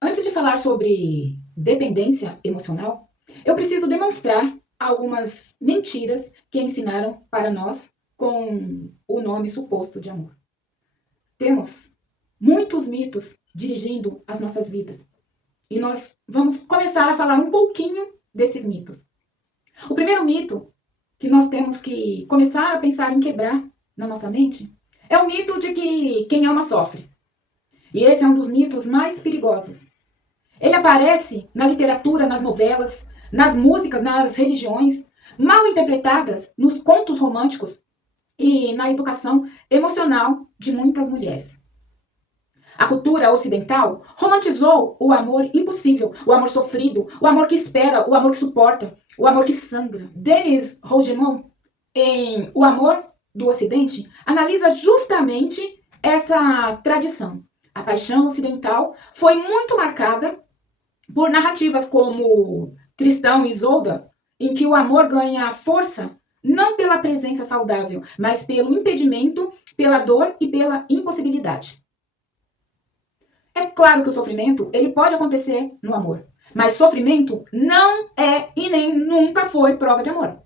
Antes de falar sobre dependência emocional, eu preciso demonstrar algumas mentiras que ensinaram para nós com o nome suposto de amor. Temos muitos mitos dirigindo as nossas vidas e nós vamos começar a falar um pouquinho desses mitos. O primeiro mito que nós temos que começar a pensar em quebrar na nossa mente é o mito de que quem ama sofre. E esse é um dos mitos mais perigosos. Ele aparece na literatura, nas novelas, nas músicas, nas religiões, mal interpretadas nos contos românticos e na educação emocional de muitas mulheres. A cultura ocidental romantizou o amor impossível, o amor sofrido, o amor que espera, o amor que suporta, o amor que sangra. Denis Rougemont, em O Amor do Ocidente, analisa justamente essa tradição. A paixão ocidental foi muito marcada por narrativas como Tristão e Isolda, em que o amor ganha força não pela presença saudável, mas pelo impedimento, pela dor e pela impossibilidade. É claro que o sofrimento ele pode acontecer no amor, mas sofrimento não é e nem nunca foi prova de amor.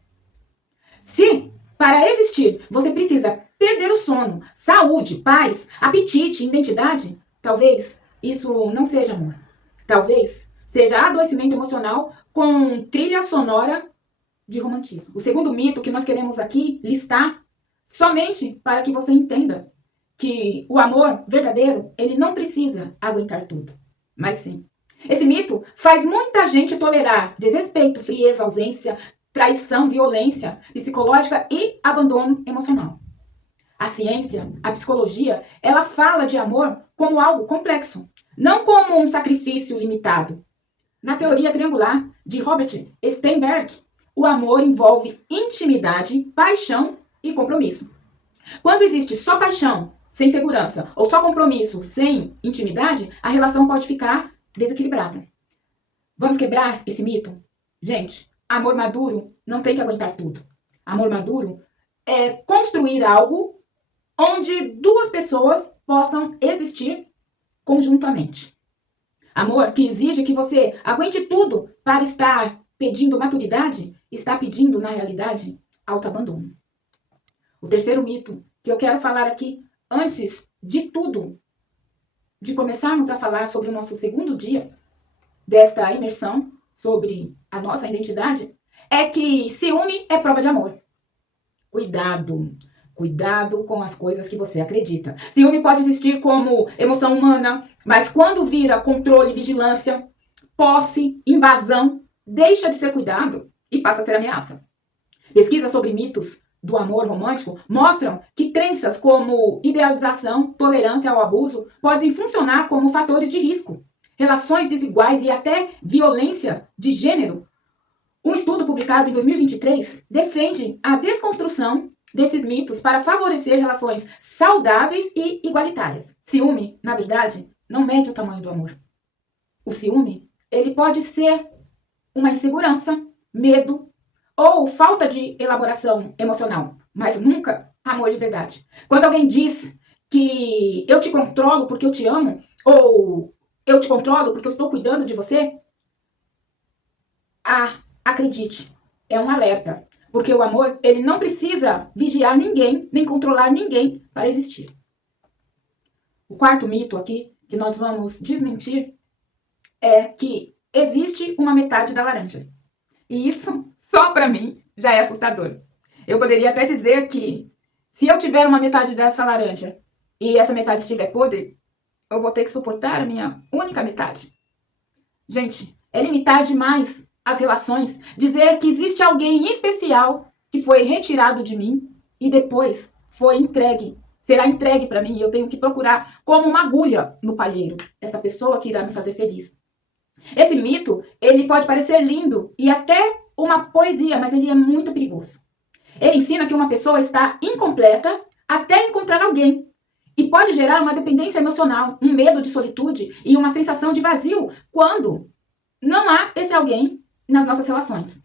Se para existir você precisa perder o sono, saúde, paz, apetite, identidade, talvez isso não seja amor. Talvez seja adoecimento emocional com trilha sonora de romantismo. O segundo mito que nós queremos aqui listar, somente para que você entenda que o amor verdadeiro, ele não precisa aguentar tudo, mas sim. Esse mito faz muita gente tolerar desrespeito, frieza, ausência, traição, violência psicológica e abandono emocional. A ciência, a psicologia, ela fala de amor como algo complexo, não como um sacrifício limitado. Na teoria triangular de Robert Sternberg, o amor envolve intimidade, paixão e compromisso. Quando existe só paixão, sem segurança, ou só compromisso, sem intimidade, a relação pode ficar desequilibrada. Vamos quebrar esse mito? Gente, amor maduro não tem que aguentar tudo. Amor maduro é construir algo onde duas pessoas possam existir conjuntamente. Amor que exige que você aguente tudo para estar pedindo maturidade, está pedindo, na realidade, autoabandono. O terceiro mito que eu quero falar aqui, antes de tudo, de começarmos a falar sobre o nosso segundo dia desta imersão sobre a nossa identidade, é que ciúme é prova de amor. Cuidado! Cuidado com as coisas que você acredita. Ciúme pode existir como emoção humana, mas quando vira controle, vigilância, posse, invasão, deixa de ser cuidado e passa a ser ameaça. Pesquisas sobre mitos do amor romântico mostram que crenças como idealização, tolerância ao abuso podem funcionar como fatores de risco. Relações desiguais e até violência de gênero. Um estudo publicado em 2023 defende a desconstrução desses mitos para favorecer relações saudáveis e igualitárias. Ciúme, na verdade, não mede o tamanho do amor. O ciúme, ele pode ser uma insegurança, medo ou falta de elaboração emocional, mas nunca amor de verdade. Quando alguém diz que eu te controlo porque eu te amo, ou eu te controlo porque eu estou cuidando de você, acredite, é um alerta. Porque o amor, ele não precisa vigiar ninguém, nem controlar ninguém para existir. O quarto mito aqui, que nós vamos desmentir, é que existe uma metade da laranja. E isso, só para mim, já é assustador. Eu poderia até dizer que, se eu tiver uma metade dessa laranja e essa metade estiver podre, eu vou ter que suportar a minha única metade. Gente, é limitar demais as relações, dizer que existe alguém especial que foi retirado de mim e depois foi entregue, será entregue para mim e eu tenho que procurar como uma agulha no palheiro essa pessoa que irá me fazer feliz. Esse mito, ele pode parecer lindo e até uma poesia, mas ele é muito perigoso. Ele ensina que uma pessoa está incompleta até encontrar alguém e pode gerar uma dependência emocional, um medo de solitude e uma sensação de vazio quando não há esse alguém nas nossas relações.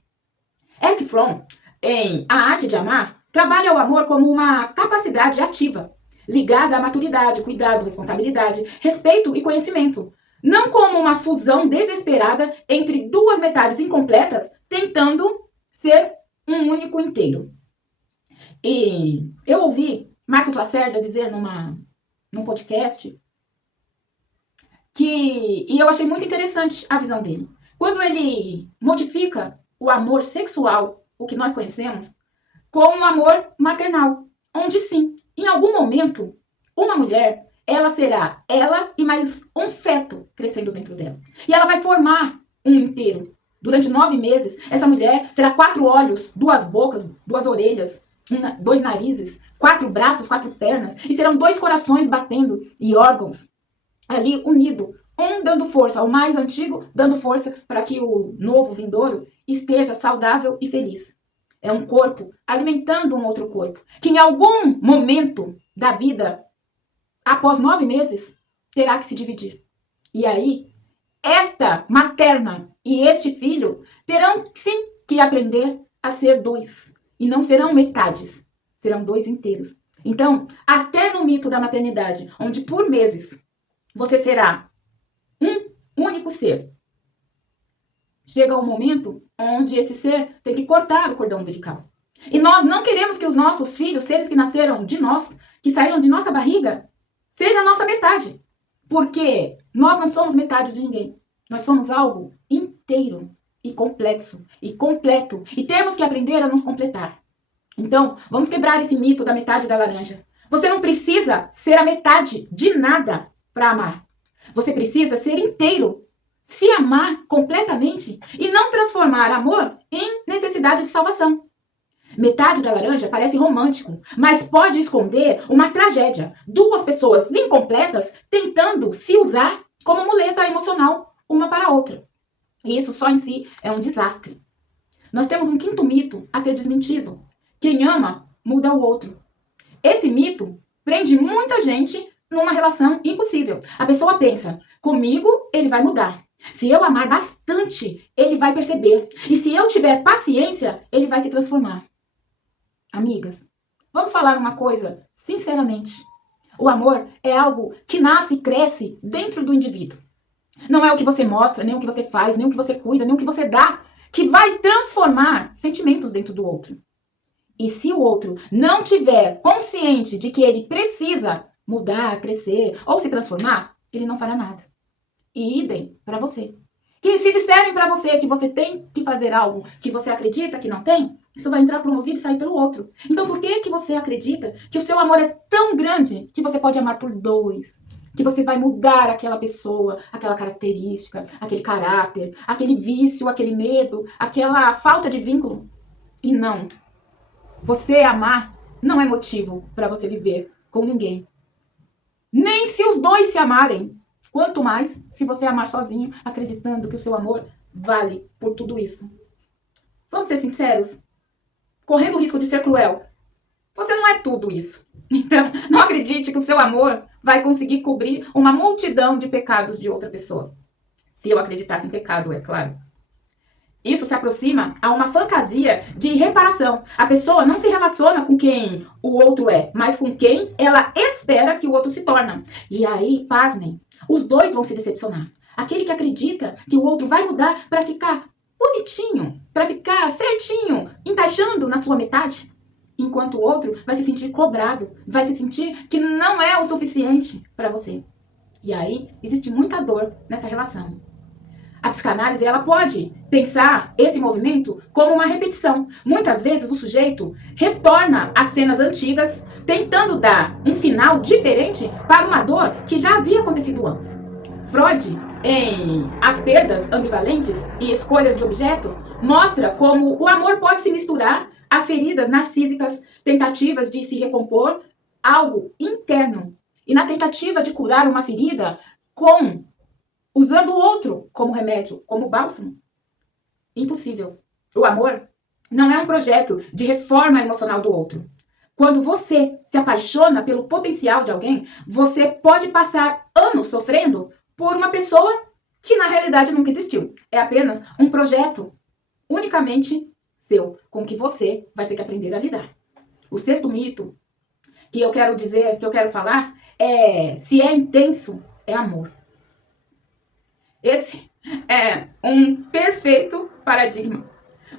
Eric Fromm, em A Arte de Amar, trabalha o amor como uma capacidade ativa, ligada à maturidade, cuidado, responsabilidade, respeito e conhecimento. não como uma fusão desesperada entre duas metades incompletas tentando ser um único inteiro. E eu ouvi Marcos Lacerda dizer num podcast e eu achei muito interessante a visão dele. Quando ele modifica o amor sexual, o que nós conhecemos, com um amor maternal, onde sim, em algum momento, uma mulher, ela será ela e mais um feto crescendo dentro dela. E ela vai formar um inteiro. Durante 9 meses, essa mulher será 4 olhos, 2 bocas, 2 orelhas, 2 narizes, 4 braços, 4 pernas, e serão 2 corações batendo e órgãos ali unido, um dando força ao mais antigo, dando força para que o novo vindouro esteja saudável e feliz. É um corpo alimentando um outro corpo, que em algum momento da vida, após 9 meses, terá que se dividir. E aí, esta materna e este filho terão sim que aprender a ser 2. E não serão metades, serão 2 inteiros. Então, até no mito da maternidade, onde por meses você será um único ser, chega um momento onde esse ser tem que cortar o cordão umbilical. E nós não queremos que os nossos filhos, seres que nasceram de nós, que saíram de nossa barriga, seja a nossa metade. Porque nós não somos metade de ninguém. Nós somos algo inteiro e complexo e completo. E temos que aprender a nos completar. Então, vamos quebrar esse mito da metade da laranja. Você não precisa ser a metade de nada para amar. Você precisa ser inteiro, se amar completamente e não transformar amor em necessidade de salvação. Metade da laranja parece romântico, mas pode esconder uma tragédia. 2 pessoas incompletas tentando se usar como muleta emocional uma para a outra. E isso só em si é um desastre. Nós temos um 5º mito a ser desmentido. Quem ama, muda o outro. Esse mito prende muita gente numa relação impossível. A pessoa pensa, comigo ele vai mudar. Se eu amar bastante, ele vai perceber. E se eu tiver paciência, ele vai se transformar. Amigas, vamos falar uma coisa sinceramente. O amor é algo que nasce e cresce dentro do indivíduo. Não é o que você mostra, nem o que você faz, nem o que você cuida, nem o que você dá, que vai transformar sentimentos dentro do outro. E se o outro não tiver consciente de que ele precisa mudar, crescer ou se transformar, ele não fará nada. E idem para você. Que se disserem para você que você tem que fazer algo que você acredita que não tem, isso vai entrar por um ouvido e sair pelo outro. Então por que você acredita que o seu amor é tão grande que você pode amar por 2? Que você vai mudar aquela pessoa, aquela característica, aquele caráter, aquele vício, aquele medo, aquela falta de vínculo? E não. Você amar não é motivo para você viver com ninguém. Nem se os 2 se amarem. Quanto mais se você amar sozinho, acreditando que o seu amor vale por tudo isso. Vamos ser sinceros? Correndo o risco de ser cruel. Você não é tudo isso. Então, não acredite que o seu amor vai conseguir cobrir uma multidão de pecados de outra pessoa. Se eu acreditasse em pecado, é claro. Isso se aproxima a uma fantasia de reparação. A pessoa não se relaciona com quem o outro é, mas com quem ela espera que o outro se torne. E aí, pasmem, os 2 vão se decepcionar. Aquele que acredita que o outro vai mudar para ficar bonitinho, para ficar certinho, encaixando na sua metade, enquanto o outro vai se sentir cobrado, vai se sentir que não é o suficiente para você. E aí, existe muita dor nessa relação. A psicanálise, ela pode pensar esse movimento como uma repetição. Muitas vezes o sujeito retorna às cenas antigas, tentando dar um final diferente para uma dor que já havia acontecido antes. Freud, em As Perdas Ambivalentes e Escolhas de Objetos, mostra como o amor pode se misturar a feridas narcísicas, tentativas de se recompor algo interno. E na tentativa de curar uma ferida usando o outro como remédio, como bálsamo. Impossível. O amor não é um projeto de reforma emocional do outro. Quando você se apaixona pelo potencial de alguém, você pode passar anos sofrendo por uma pessoa que na realidade nunca existiu. É apenas um projeto unicamente seu, com que você vai ter que aprender a lidar. O 6º mito que eu quero dizer, que eu quero falar, é: se é intenso, é amor. Esse é um perfeito paradigma.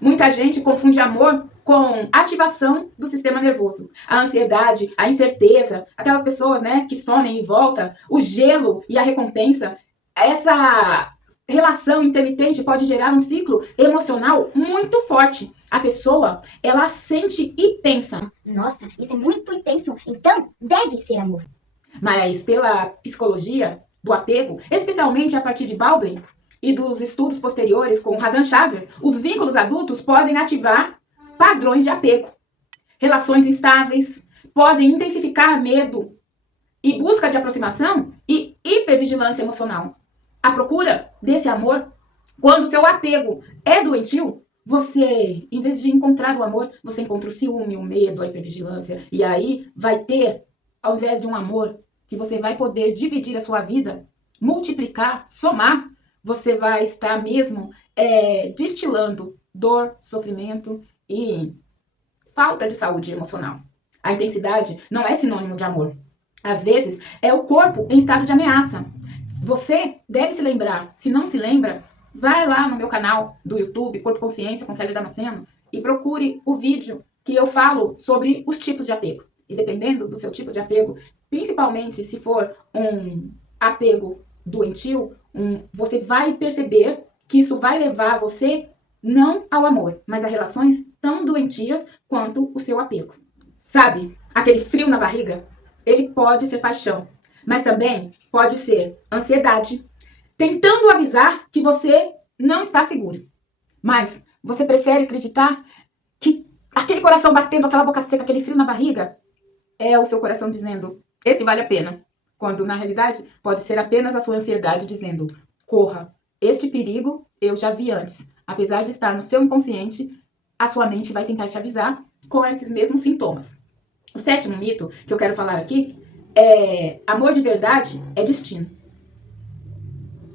Muita gente confunde amor com ativação do sistema nervoso. A ansiedade, a incerteza, aquelas pessoas, né, que somem e voltam, o gelo e a recompensa. Essa relação intermitente pode gerar um ciclo emocional muito forte. A pessoa, ela sente e pensa: nossa, isso é muito intenso, então deve ser amor. Mas pela psicologia do apego, especialmente a partir de Bauman e dos estudos posteriores com Razan Shaver, os vínculos adultos podem ativar padrões de apego. Relações instáveis podem intensificar medo e busca de aproximação e hipervigilância emocional. A procura desse amor, quando seu apego é doentio, você, em vez de encontrar o amor, você encontra o ciúme, o medo, a hipervigilância. E aí vai ter, ao invés de um amor, que você vai poder dividir a sua vida, multiplicar, somar, você vai estar mesmo destilando dor, sofrimento e falta de saúde emocional. A intensidade não é sinônimo de amor. Às vezes, é o corpo em estado de ameaça. Você deve se lembrar. Se não se lembra, vai lá no meu canal do YouTube, Corpo Consciência com Kelly Damasceno, e procure o vídeo que eu falo sobre os tipos de apego. E dependendo do seu tipo de apego, principalmente se for um apego doentio, você vai perceber que isso vai levar você não ao amor, mas a relações tão doentias quanto o seu apego. Sabe, aquele frio na barriga? Ele pode ser paixão, mas também pode ser ansiedade, tentando avisar que você não está seguro. Mas você prefere acreditar que aquele coração batendo, aquela boca seca, aquele frio na barriga, é o seu coração dizendo, esse vale a pena. Quando, na realidade, pode ser apenas a sua ansiedade dizendo, corra, este perigo eu já vi antes. Apesar de estar no seu inconsciente, a sua mente vai tentar te avisar com esses mesmos sintomas. O sétimo mito que eu quero falar aqui é amor de verdade é destino.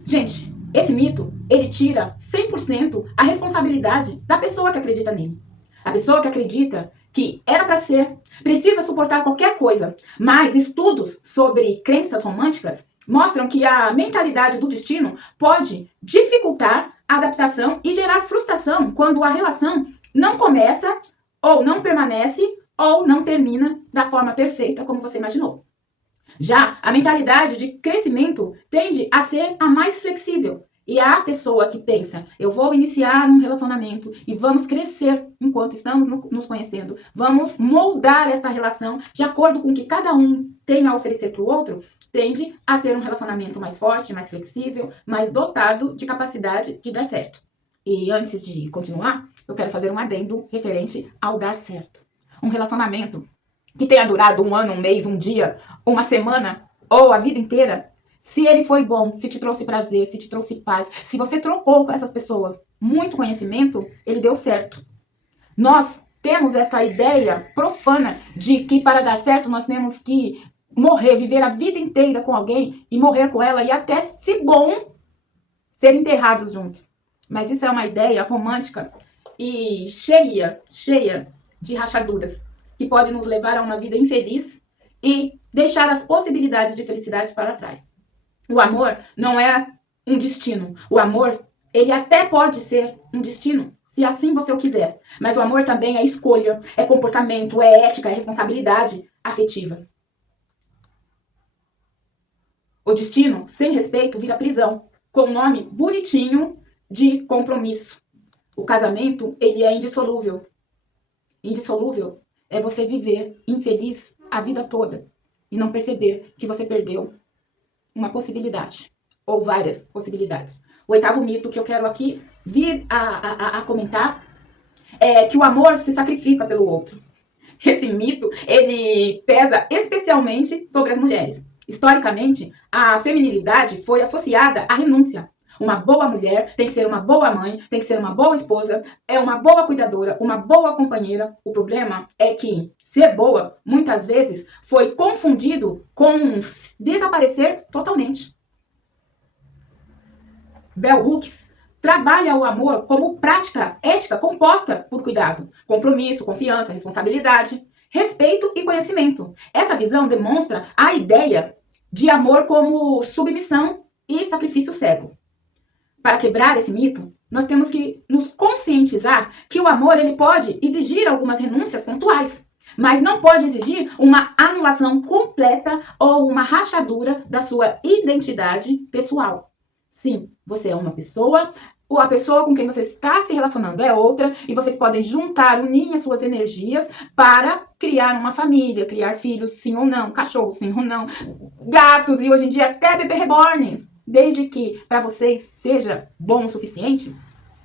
Gente, esse mito, ele tira 100% a responsabilidade da pessoa que acredita nele. A pessoa que acredita que era para ser, precisa suportar qualquer coisa, mas estudos sobre crenças românticas mostram que a mentalidade do destino pode dificultar a adaptação e gerar frustração quando a relação não começa ou não permanece ou não termina da forma perfeita como você imaginou. Já a mentalidade de crescimento tende a ser a mais flexível. E a pessoa que pensa, eu vou iniciar um relacionamento e vamos crescer enquanto estamos nos conhecendo, vamos moldar esta relação de acordo com o que cada um tem a oferecer para o outro, tende a ter um relacionamento mais forte, mais flexível, mais dotado de capacidade de dar certo. E antes de continuar, eu quero fazer um adendo referente ao dar certo. Um relacionamento que tenha durado um ano, um mês, um dia, uma semana ou a vida inteira, se ele foi bom, se te trouxe prazer, se te trouxe paz, se você trocou com essas pessoas muito conhecimento, ele deu certo. Nós temos essa ideia profana de que para dar certo nós temos que morrer, viver a vida inteira com alguém e morrer com ela e até, se bom, ser enterrados juntos. Mas isso é uma ideia romântica e cheia de rachaduras, que pode nos levar a uma vida infeliz e deixar as possibilidades de felicidade para trás. O amor não é um destino. O amor, ele até pode ser um destino, se assim você o quiser. Mas o amor também é escolha, é comportamento, é ética, é responsabilidade afetiva. O destino, sem respeito, vira prisão, com o nome bonitinho de compromisso. O casamento, ele é indissolúvel. Indissolúvel é você viver infeliz a vida toda e não perceber que você perdeu uma possibilidade ou várias possibilidades. O oitavo mito que eu quero aqui vir a comentar é que o amor se sacrifica pelo outro. Esse mito, ele pesa especialmente sobre as mulheres. Historicamente, a feminilidade foi associada à renúncia. Uma boa mulher tem que ser uma boa mãe, tem que ser uma boa esposa, é uma boa cuidadora, uma boa companheira. O problema é que ser boa, muitas vezes, foi confundido com desaparecer totalmente. Bell Hooks trabalha o amor como prática ética composta por cuidado, compromisso, confiança, responsabilidade, respeito e conhecimento. Essa visão demonstra a ideia de amor como submissão e sacrifício cego. Para quebrar esse mito, nós temos que nos conscientizar que o amor ele pode exigir algumas renúncias pontuais, mas não pode exigir uma anulação completa ou uma rachadura da sua identidade pessoal. Sim, você é uma pessoa, ou a pessoa com quem você está se relacionando é outra, e vocês podem juntar, unir as suas energias para criar uma família, criar filhos, sim ou não, cachorros, sim ou não, gatos e hoje em dia até bebê reborns. Desde que para vocês seja bom o suficiente,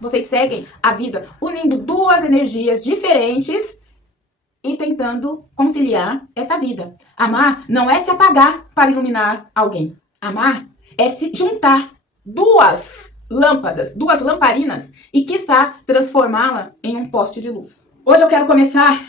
vocês seguem a vida unindo duas energias diferentes e tentando conciliar essa vida. Amar não é se apagar para iluminar alguém. Amar é se juntar duas lâmpadas, duas lamparinas e, quiçá, transformá-la em um poste de luz. Hoje eu quero começar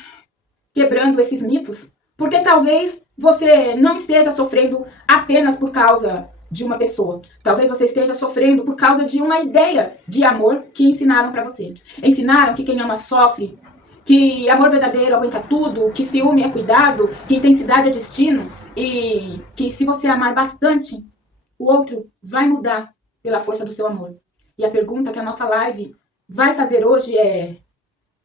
quebrando esses mitos, porque talvez você não esteja sofrendo apenas por causa de uma pessoa. Talvez você esteja sofrendo por causa de uma ideia de amor que ensinaram para você. Ensinaram que quem ama sofre, que amor verdadeiro aguenta tudo, que ciúme é cuidado, que intensidade é destino e que se você amar bastante, o outro vai mudar pela força do seu amor. E a pergunta que a nossa live vai fazer hoje é: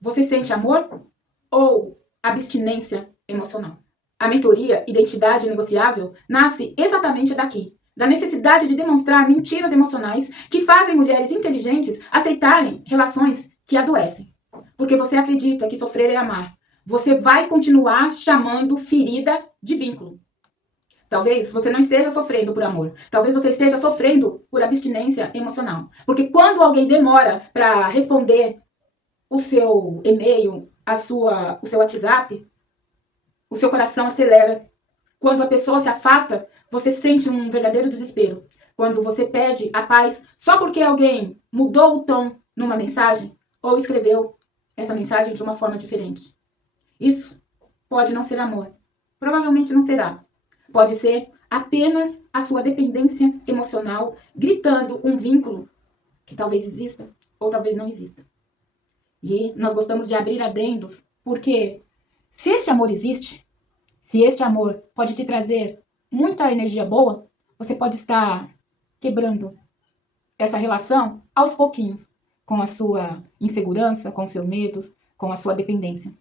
você sente amor ou abstinência emocional? A mentoria Identidade Negociável nasce exatamente daqui, da necessidade de demonstrar mentiras emocionais que fazem mulheres inteligentes aceitarem relações que adoecem. Porque você acredita que sofrer é amar. Você vai continuar chamando ferida de vínculo. Talvez você não esteja sofrendo por amor. Talvez você esteja sofrendo por abstinência emocional. Porque quando alguém demora para responder o seu e-mail, o seu WhatsApp, o seu coração acelera. Quando a pessoa se afasta, você sente um verdadeiro desespero. Quando você perde a paz só porque alguém mudou o tom numa mensagem ou escreveu essa mensagem de uma forma diferente. Isso pode não ser amor. Provavelmente não será. Pode ser apenas a sua dependência emocional gritando um vínculo que talvez exista ou talvez não exista. E nós gostamos de abrir adendos, porque se este amor existe, se este amor pode te trazer muita energia boa, você pode estar quebrando essa relação aos pouquinhos, com a sua insegurança, com seus medos, com a sua dependência.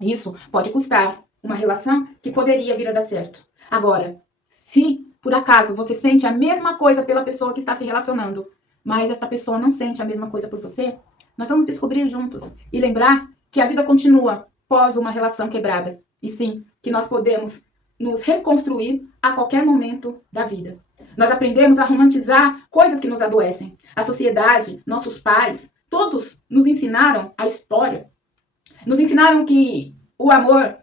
Isso pode custar uma relação que poderia vir a dar certo. Agora, se por acaso você sente a mesma coisa pela pessoa que está se relacionando, mas essa pessoa não sente a mesma coisa por você, nós vamos descobrir juntos e lembrar que a vida continua após uma relação quebrada. E sim, que nós podemos nos reconstruir a qualquer momento da vida. Nós aprendemos a romantizar coisas que nos adoecem. A sociedade, nossos pais, todos nos ensinaram a história. Nos ensinaram que o amor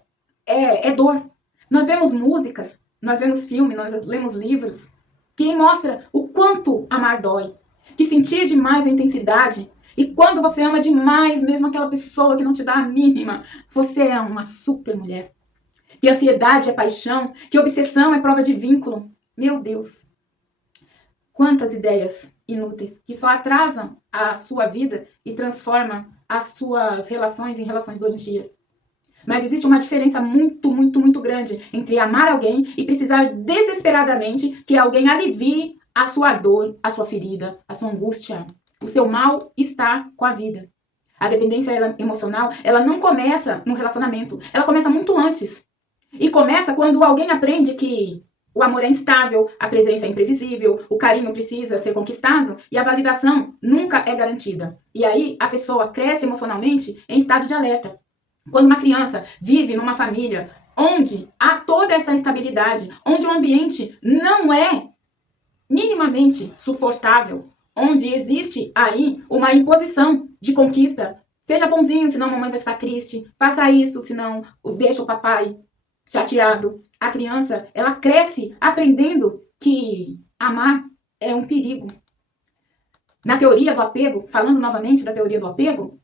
é dor. Nós vemos músicas, nós vemos filmes, nós lemos livros que mostram o quanto amar dói. Que sentir demais a intensidade. E quando você ama demais mesmo aquela pessoa que não te dá a mínima, você é uma super mulher. Que ansiedade é paixão, que obsessão é prova de vínculo. Meu Deus! Quantas ideias inúteis que só atrasam a sua vida e transformam as suas relações em relações doentias. Mas existe uma diferença muito grande entre amar alguém e precisar desesperadamente que alguém alivie a sua dor, a sua ferida, a sua angústia, o seu mal-estar com a vida. A dependência emocional, ela não começa no relacionamento, ela começa muito antes. E começa quando alguém aprende que o amor é instável, a presença é imprevisível, o carinho precisa ser conquistado e a validação nunca é garantida. E aí a pessoa cresce emocionalmente em estado de alerta. Quando uma criança vive numa família onde há toda essa instabilidade, onde o ambiente não é minimamente suportável, onde existe aí uma imposição de conquista, seja bonzinho, senão a mamãe vai ficar triste, faça isso, senão deixa o papai chateado. A criança, ela cresce aprendendo que amar é um perigo. Na teoria do apego, falando novamente da teoria do apego,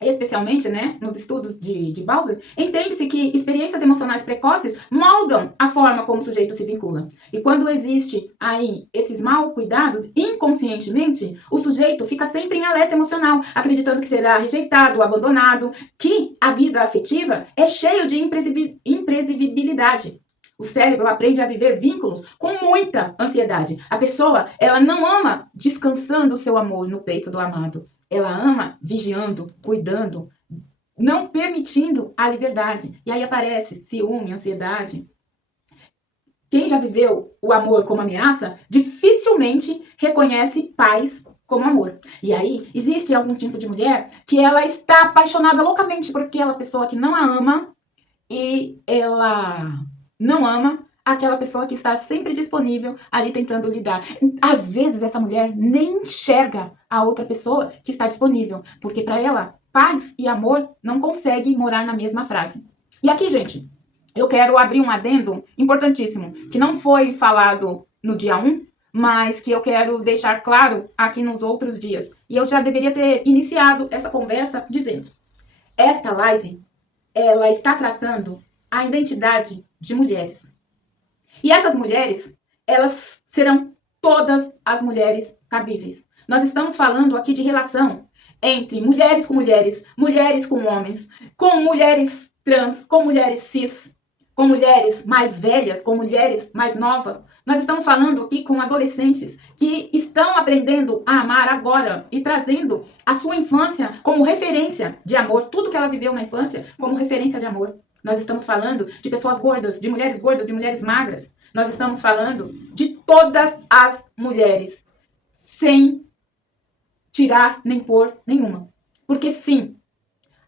especialmente, nos estudos de Bauer, entende-se que experiências emocionais precoces moldam a forma como o sujeito se vincula. E quando existe aí esses mal cuidados, inconscientemente, o sujeito fica sempre em alerta emocional, acreditando que será rejeitado, abandonado, que a vida afetiva é cheia de imprevisibilidade. O cérebro aprende a viver vínculos com muita ansiedade. A pessoa, ela não ama descansando o seu amor no peito do amado. Ela ama vigiando, cuidando, não permitindo a liberdade. E aí aparece ciúme, ansiedade. Quem já viveu o amor como ameaça, dificilmente reconhece paz como amor. E aí, existe algum tipo de mulher que ela está apaixonada loucamente por aquela pessoa que não a ama e ela não ama aquela pessoa que está sempre disponível ali tentando lidar. Às vezes, essa mulher nem enxerga a outra pessoa que está disponível, porque para ela, paz e amor não conseguem morar na mesma frase. E aqui, gente, eu quero abrir um adendo importantíssimo, que não foi falado no dia 1, mas que eu quero deixar claro aqui nos outros dias. E eu já deveria ter iniciado essa conversa dizendo: esta live, ela está tratando a identidade de mulheres. E essas mulheres, elas serão todas as mulheres cabíveis. Nós estamos falando aqui de relação entre mulheres com homens, com mulheres trans, com mulheres cis, com mulheres mais velhas, com mulheres mais novas. Nós estamos falando aqui com adolescentes que estão aprendendo a amar agora e trazendo a sua infância como referência de amor, tudo que ela viveu na infância como referência de amor. Nós estamos falando de pessoas gordas, de mulheres magras. Nós estamos falando de todas as mulheres, sem tirar nem pôr nenhuma. Porque sim,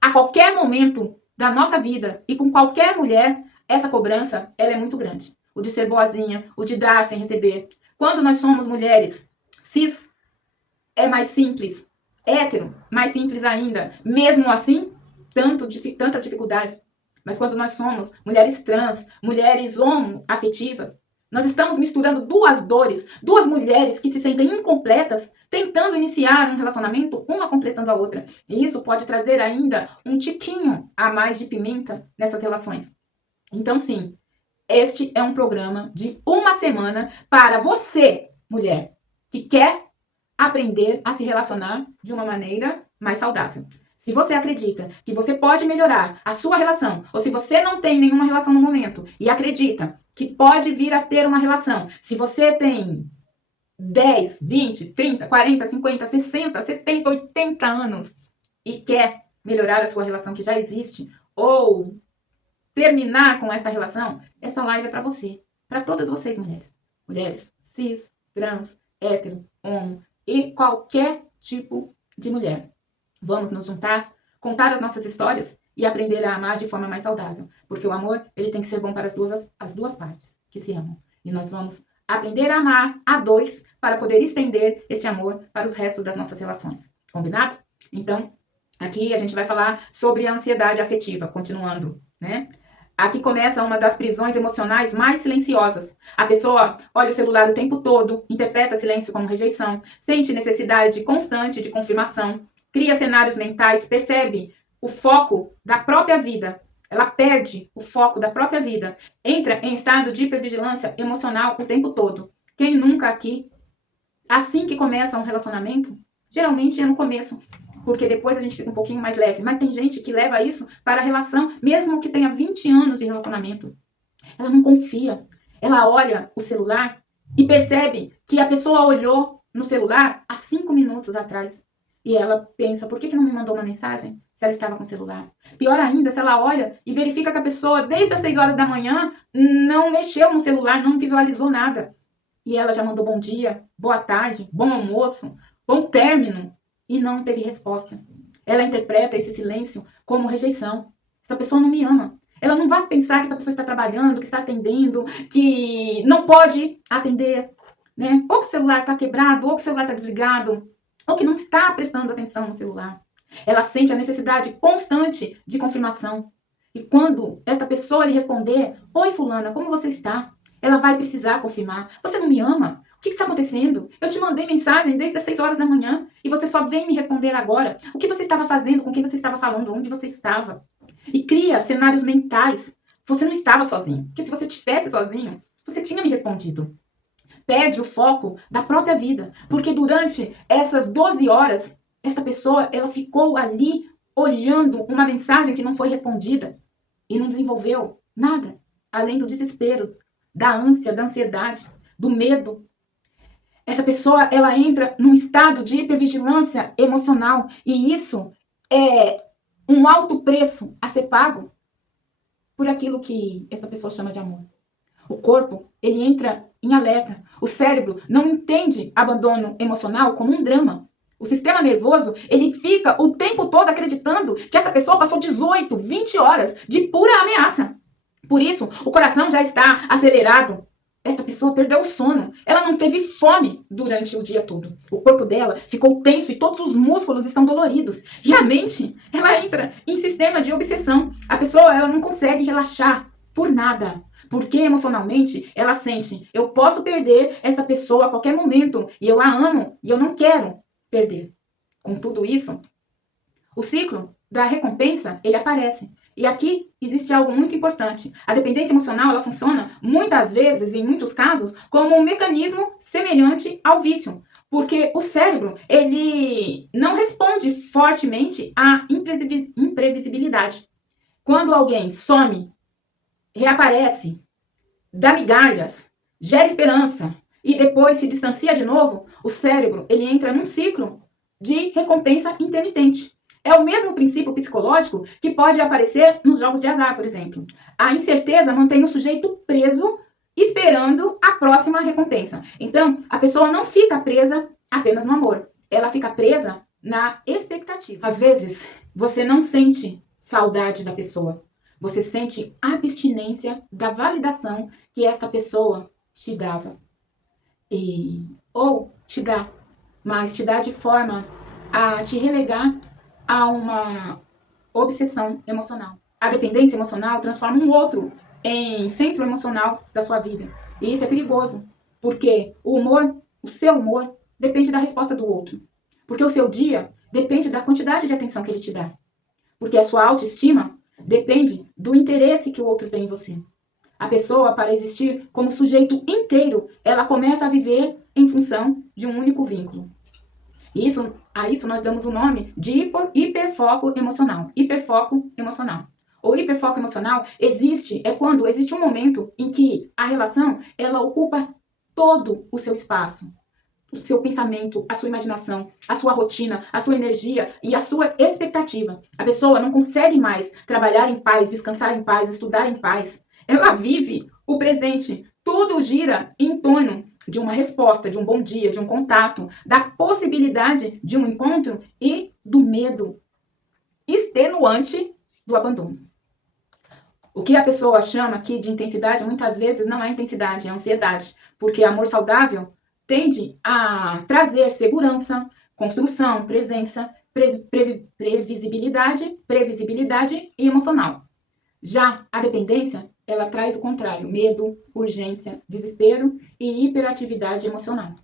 a qualquer momento da nossa vida e com qualquer mulher, essa cobrança, ela é muito grande. O de ser boazinha, o de dar sem receber. Quando nós somos mulheres cis, é mais simples. Hétero, mais simples ainda. Mesmo assim, tantas dificuldades. Mas quando nós somos mulheres trans, mulheres homoafetivas, nós estamos misturando duas dores, duas mulheres que se sentem incompletas, tentando iniciar um relacionamento, uma completando a outra. E isso pode trazer ainda um tiquinho a mais de pimenta nessas relações. Então, sim, este é um programa de uma semana para você, mulher, que quer aprender a se relacionar de uma maneira mais saudável. Se você acredita que você pode melhorar a sua relação, ou se você não tem nenhuma relação no momento e acredita que pode vir a ter uma relação, se você tem 10, 20, 30, 40, 50, 60, 70, 80 anos e quer melhorar a sua relação que já existe, ou terminar com esta relação, essa live é para você, para todas vocês mulheres. Mulheres cis, trans, hétero, homo e qualquer tipo de mulher. Vamos nos juntar, contar as nossas histórias e aprender a amar de forma mais saudável. Porque o amor, ele tem que ser bom para as duas partes que se amam. E nós vamos aprender a amar a dois para poder estender este amor para os restos das nossas relações. Combinado? Então, aqui a gente vai falar sobre a ansiedade afetiva, continuando, né? Aqui começa uma das prisões emocionais mais silenciosas. A pessoa olha o celular o tempo todo, interpreta silêncio como rejeição, sente necessidade constante de confirmação, cria cenários mentais, percebe o foco da própria vida. Ela perde o foco da própria vida. Entra em estado de hipervigilância emocional o tempo todo. Quem nunca aqui, assim que começa um relacionamento, geralmente é no começo, porque depois a gente fica um pouquinho mais leve. Mas tem gente que leva isso para a relação, mesmo que tenha 20 anos de relacionamento. Ela não confia. Ela olha o celular e percebe que a pessoa olhou no celular há 5 minutos atrás. E ela pensa, por que não me mandou uma mensagem se ela estava com o celular? Pior ainda, se ela olha e verifica que a pessoa, desde as 6 horas da manhã, não mexeu no celular, não visualizou nada. E ela já mandou bom dia, boa tarde, bom almoço, bom término, e não teve resposta. Ela interpreta esse silêncio como rejeição. Essa pessoa não me ama. Ela não vai pensar que essa pessoa está trabalhando, que está atendendo, que não pode atender, né? Ou que o celular está quebrado, ou que o celular está desligado, ou que não está prestando atenção no celular. Ela sente a necessidade constante de confirmação. E quando esta pessoa lhe responder, oi fulana, como você está? Ela vai precisar confirmar. Você não me ama? O que está acontecendo? Eu te mandei mensagem desde as 6 horas da manhã e você só vem me responder agora. O que você estava fazendo? Com quem você estava falando? Onde você estava? E cria cenários mentais. Você não estava sozinho. Porque se você estivesse sozinho, você tinha me respondido. Perde o foco da própria vida. Porque durante essas 12 horas, esta pessoa ela ficou ali olhando uma mensagem que não foi respondida e não desenvolveu nada. além do desespero, da ânsia, da ansiedade, do medo. Essa pessoa, ela entra num estado de hipervigilância emocional e isso é um alto preço a ser pago por aquilo que essa pessoa chama de amor. O corpo, ele entra em alerta. O cérebro não entende abandono emocional como um drama. O sistema nervoso, ele fica o tempo todo acreditando que essa pessoa passou 18, 20 horas de pura ameaça. Por isso, o coração já está acelerado. Esta pessoa perdeu o sono. Ela não teve fome durante o dia todo. O corpo dela ficou tenso e todos os músculos estão doloridos. E a mente, ela entra em sistema de obsessão. A pessoa, ela não consegue relaxar por nada. Porque emocionalmente ela sente, eu posso perder esta pessoa a qualquer momento e eu a amo e eu não quero perder. Com tudo isso, o ciclo da recompensa, ele aparece. E aqui existe algo muito importante. A dependência emocional, ela funciona muitas vezes, em muitos casos, como um mecanismo semelhante ao vício. Porque o cérebro, ele não responde fortemente à imprevisibilidade. Quando alguém some, reaparece, dá migalhas, gera esperança e depois se distancia de novo, o cérebro, ele entra num ciclo de recompensa intermitente. É o mesmo princípio psicológico que pode aparecer nos jogos de azar, por exemplo. A incerteza mantém o sujeito preso, esperando a próxima recompensa. Então, a pessoa não fica presa apenas no amor. Ela fica presa na expectativa. Às vezes, você não sente saudade da pessoa. Você sente abstinência da validação que esta pessoa te dava. Ou te dá, mas te dá de forma a te relegar a uma obsessão emocional. A dependência emocional transforma um outro em centro emocional da sua vida. E isso é perigoso, porque o humor, o seu humor, depende da resposta do outro. Porque o seu dia depende da quantidade de atenção que ele te dá. Porque a sua autoestima depende do interesse que o outro tem em você. A pessoa, para existir como sujeito inteiro, ela começa a viver em função de um único vínculo. A isso nós damos o nome de hiperfoco emocional. Hiperfoco emocional. O hiperfoco emocional é quando existe um momento em que a relação, ela ocupa todo o seu espaço. O seu pensamento, a sua imaginação, a sua rotina, a sua energia e a sua expectativa. A pessoa não consegue mais trabalhar em paz, descansar em paz, estudar em paz. Ela vive o presente. Tudo gira em torno de uma resposta, de um bom dia, de um contato, da possibilidade de um encontro e do medo extenuante do abandono. O que a pessoa chama aqui de intensidade, muitas vezes não é intensidade, é ansiedade. Porque amor saudável tende a trazer segurança, construção, presença, previsibilidade e emocional. Já a dependência, ela traz o contrário, medo, urgência, desespero e hiperatividade emocional.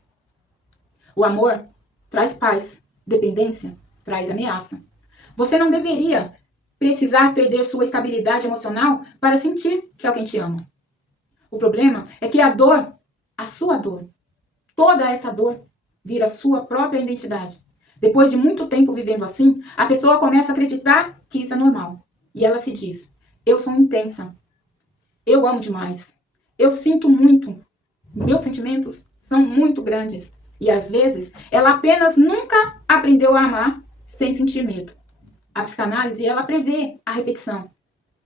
O amor traz paz, dependência traz ameaça. Você não deveria precisar perder sua estabilidade emocional para sentir que alguém te ama. O problema é que a dor, a sua dor, toda essa dor vira sua própria identidade. Depois de muito tempo vivendo assim, a pessoa começa a acreditar que isso é normal. E ela se diz, eu sou intensa, eu amo demais, eu sinto muito, meus sentimentos são muito grandes. E às vezes, ela apenas nunca aprendeu a amar sem sentir medo. A psicanálise, ela prevê a repetição.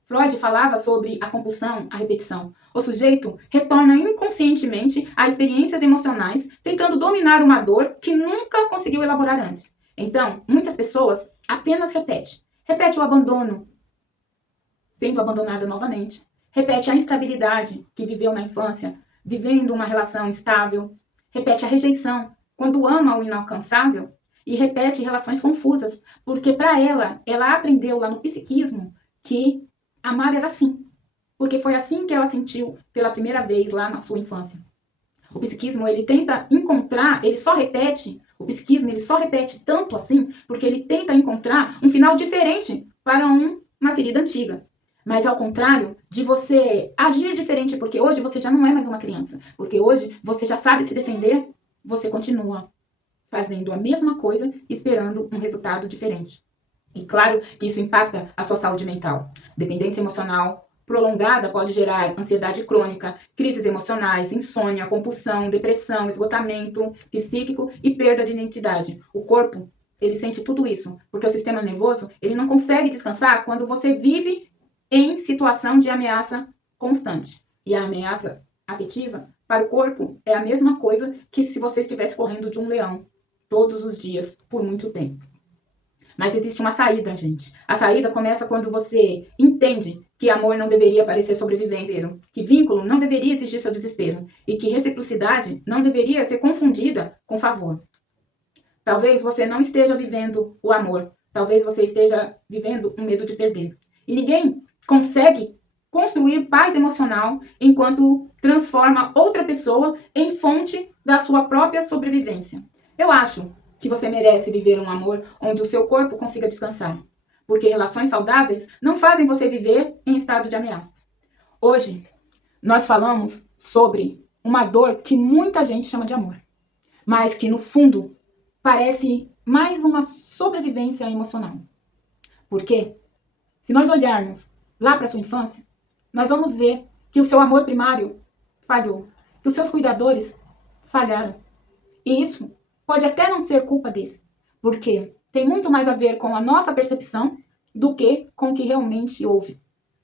Freud falava sobre a compulsão, a repetição. O sujeito retorna inconscientemente a experiências emocionais, tentando dominar uma dor que nunca conseguiu elaborar antes. Então, muitas pessoas apenas repetem. Repete o abandono, sendo abandonada novamente. Repete a instabilidade que viveu na infância, vivendo uma relação instável. Repete a rejeição, quando ama o inalcançável. E repete relações confusas, porque para ela aprendeu lá no psiquismo que amar era assim, porque foi assim que ela sentiu pela primeira vez lá na sua infância. O psiquismo, ele tenta encontrar, o psiquismo, ele só repete tanto assim, porque ele tenta encontrar um final diferente para uma ferida antiga. Mas ao contrário de você agir diferente, porque hoje você já não é mais uma criança, porque hoje você já sabe se defender, você continua fazendo a mesma coisa, esperando um resultado diferente. E claro que isso impacta a sua saúde mental. Dependência emocional prolongada pode gerar ansiedade crônica, crises emocionais, insônia, compulsão, depressão, esgotamento psíquico e perda de identidade. O corpo, ele sente tudo isso, porque o sistema nervoso, ele não consegue descansar quando você vive em situação de ameaça constante. E a ameaça afetiva, para o corpo, é a mesma coisa que se você estivesse correndo de um leão todos os dias, por muito tempo. Mas existe uma saída, gente. A saída começa quando você entende que amor não deveria parecer sobrevivência, que vínculo não deveria exigir seu desespero e que reciprocidade não deveria ser confundida com favor. Talvez você não esteja vivendo o amor, talvez você esteja vivendo um medo de perder. E ninguém consegue construir paz emocional enquanto transforma outra pessoa em fonte da sua própria sobrevivência. Eu acho que você merece viver um amor onde o seu corpo consiga descansar, porque relações saudáveis não fazem você viver em estado de ameaça. Hoje, nós falamos sobre uma dor que muita gente chama de amor, mas que no fundo parece mais uma sobrevivência emocional. Porque se nós olharmos lá para sua infância, nós vamos ver que o seu amor primário falhou, que os seus cuidadores falharam. E isso pode até não ser culpa deles, porque tem muito mais a ver com a nossa percepção do que com o que realmente houve.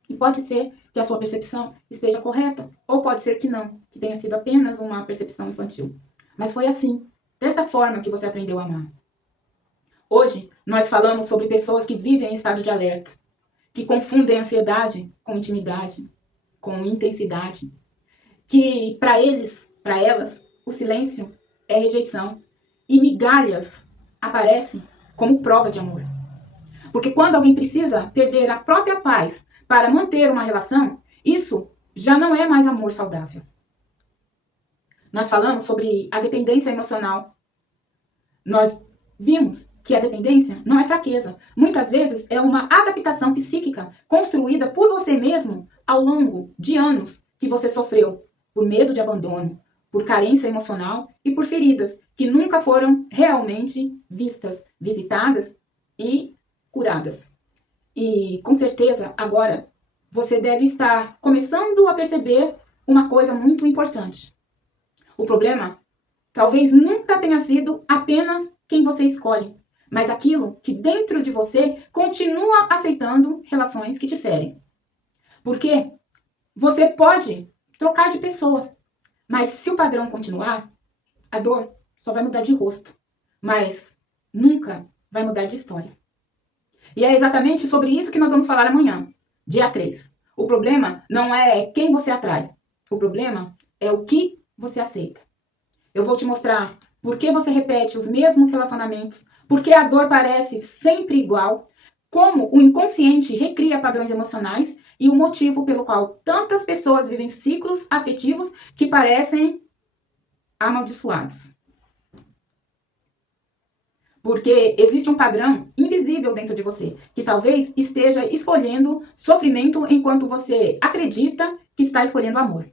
E pode ser que a sua percepção esteja correta, ou pode ser que não, que tenha sido apenas uma percepção infantil. Mas foi assim, desta forma que você aprendeu a amar. Hoje, nós falamos sobre pessoas que vivem em estado de alerta, que confundem ansiedade com intimidade, com intensidade, que para eles, para elas, o silêncio é rejeição e migalhas aparecem como prova de amor. Porque quando alguém precisa perder a própria paz para manter uma relação, isso já não é mais amor saudável. Nós falamos sobre a dependência emocional. Nós vimos que a dependência não é fraqueza. Muitas vezes é uma adaptação psíquica construída por você mesmo ao longo de anos que você sofreu por medo de abandono, por carência emocional e por feridas que nunca foram realmente vistas, visitadas e curadas. E com certeza agora você deve estar começando a perceber uma coisa muito importante. O problema talvez nunca tenha sido apenas quem você escolhe, mas aquilo que dentro de você continua aceitando relações que te ferem. Porque você pode trocar de pessoa, mas se o padrão continuar, a dor só vai mudar de rosto, mas nunca vai mudar de história. E é exatamente sobre isso que nós vamos falar amanhã, dia 3. O problema não é quem você atrai, o problema é o que você aceita. Eu vou te mostrar por que você repete os mesmos relacionamentos, por que a dor parece sempre igual, como o inconsciente recria padrões emocionais e o motivo pelo qual tantas pessoas vivem ciclos afetivos que parecem amaldiçoados. Porque existe um padrão invisível dentro de você, que talvez esteja escolhendo sofrimento enquanto você acredita que está escolhendo amor.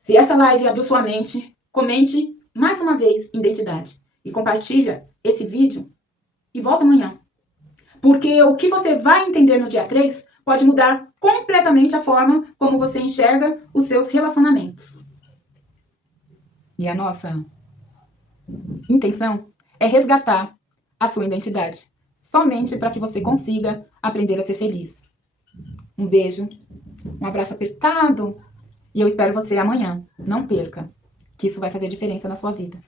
Se essa live abriu sua mente, comente mais uma vez identidade e compartilha esse vídeo e volta amanhã. Porque o que você vai entender no dia 3 pode mudar completamente a forma como você enxerga os seus relacionamentos. E a nossa intenção é resgatar a sua identidade, somente para que você consiga aprender a ser feliz. Um beijo, um abraço apertado e eu espero você amanhã. Não perca, que isso vai fazer diferença na sua vida.